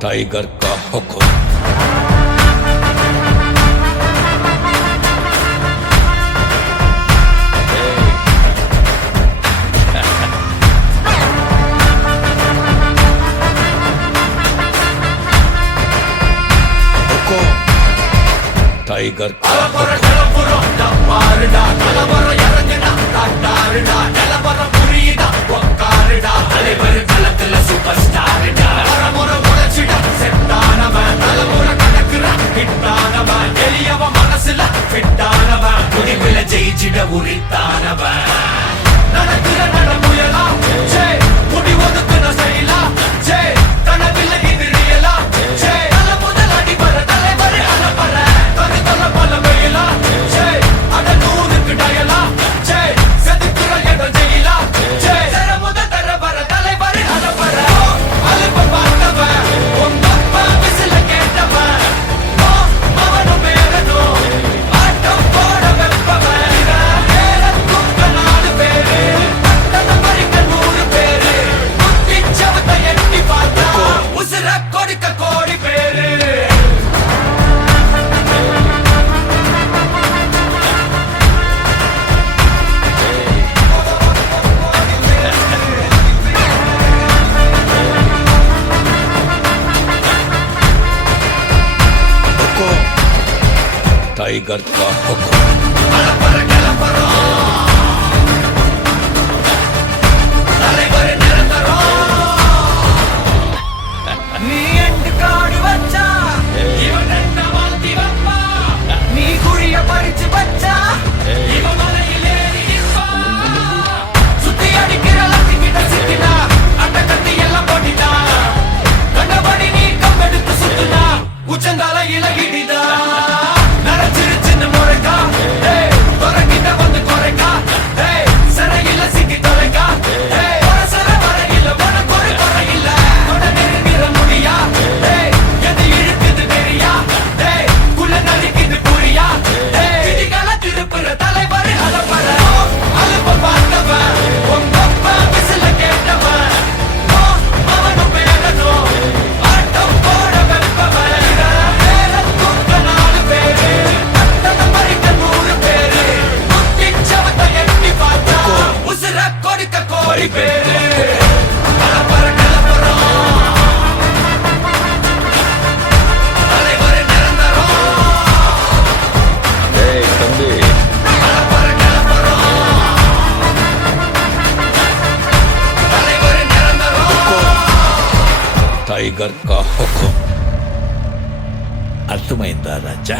Tiger का हुक्म। Tiger का ஜெயிச்சிட உரித்தானவன் நடக்கிற நடமுயலா ஜே முடி ஒதுக்குன ஸ்டைலா ஜே கனவில்ல இது ரியலா ஜே தல முதல் அடி வர தலைவர் அலப்பற தனி தல பல வெயிலா ஜே அட நூறுக்கு டயலா ஜே செதுக்குற இடம் ஜெயிலா ஜே தர முதல் தர வர தலைவர் அலப்பற அலுப்ப பார்த்தவன் உங்க அப்பா விசில கேட்டவன் அவனும் பேரனும் ஆட்டம் போட வெப்பவன் टाइगर का हुक्म। உச்சந்தால இலகிடிதா நரச்சிருச்சின்னு முறைக்கா தொடங்கிட்ட வந்து குறைக்கா சிறையில சிக்கி தொலைக்கா சர வரையில உனக்கு ஒரு குறையில்ல தொட நெருங்கிற முடியா எது இழுக்குது தெரியா குள்ள நறுக்குது புரியா விதிகளை திருப்புற தலைவர் அலப்பற அலுப்ப பார்த்தவன் உங்க அப்பா விசில கேட்டவன் அவனும் பேரனும் ஆட்டம் போட வெப்பவன் टाइगर का हुक्म। अर्थमैंदा राजा।